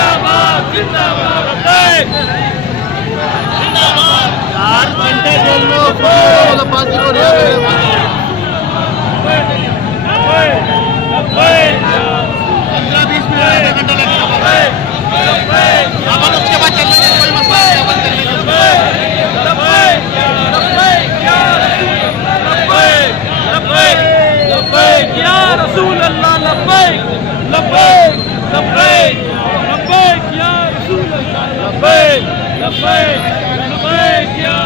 जिंदाबाद जिंदाबाद लब्बैक जिंदाबाद 4 घंटे जेल में मतलब 5 किलो लब्बैक 15-20 मिनट आधा घंटा लगेगा अपन उसके बाद चलने का कोई मसला नहीं अपन चलने लब्बैक या रसूल अल्लाह लब्बैक लब्बैक लब्बैक लब्बैक या रसूल अल्लाह लब्बैक लब्बैक लब्बैक या